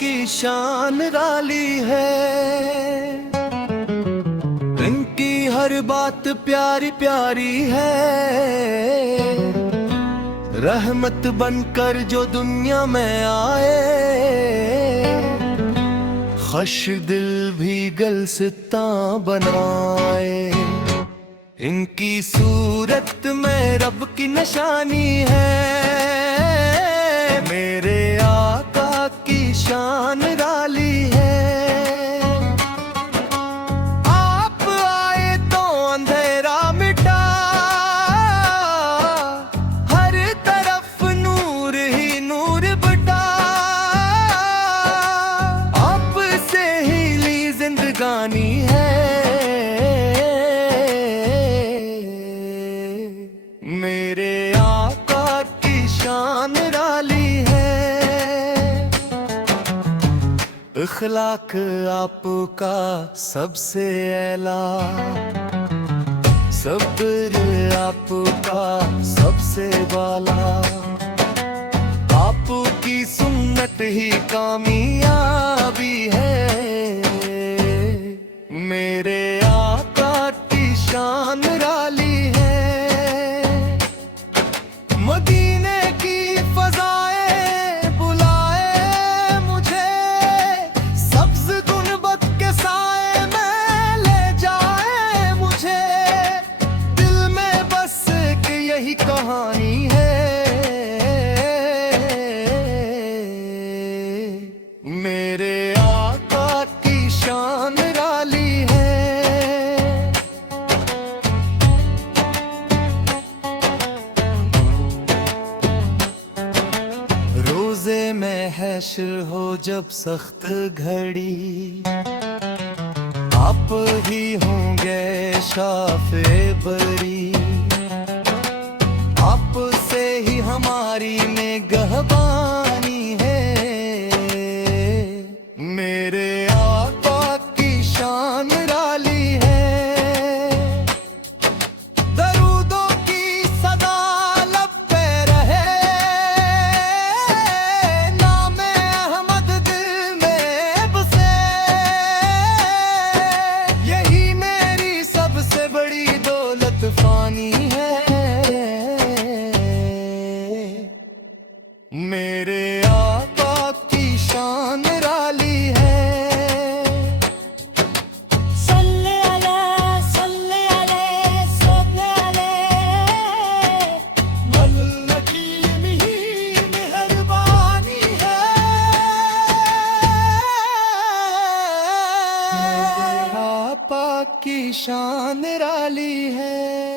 की शान राली है। इनकी हर बात प्यारी प्यारी है। रहमत बनकर जो दुनिया में आए, खुश दिल भी गुलसिता बनाए। इनकी सूरत में रब की निशानी है। मेरे आका की शान राली है। आप आए तो अंधेरा मिटा, हर तरफ नूर ही नूर बटा। आप से ही ली जिंदगानी है। मेरे आका की शान राली है। इखलाक आपका सबसे ऐला, सब्र आपका सबसे बाला। आपकी सुन्नत ही कामयाबी है। मेरे आका की शान राली है। मदीने की फजाएं बुलाए मुझे, सब्ज गुनबद के साए में ले जाए मुझे। दिल में बस कि यही कहानी है। मेरे आका की शान राली है। रोज़े में हैशर हो जब सख्त घड़ी, आप ही होंगे शाफ़े बरी। आप से ही हमारी निगहबानी है। मेरे आका की शान राली है। दरूदों की सदा लब पे रहे, नामे अहमद दिल में बसे। यही मेरी सबसे बड़ी दौलत फानी है। मेरे आका की शान राली है। सल्ले अलैहि सल्ले अलैहि सल्ले अलैहि। मल्लकीम ही मेहरबानी है। मेरे आका की शान राली है।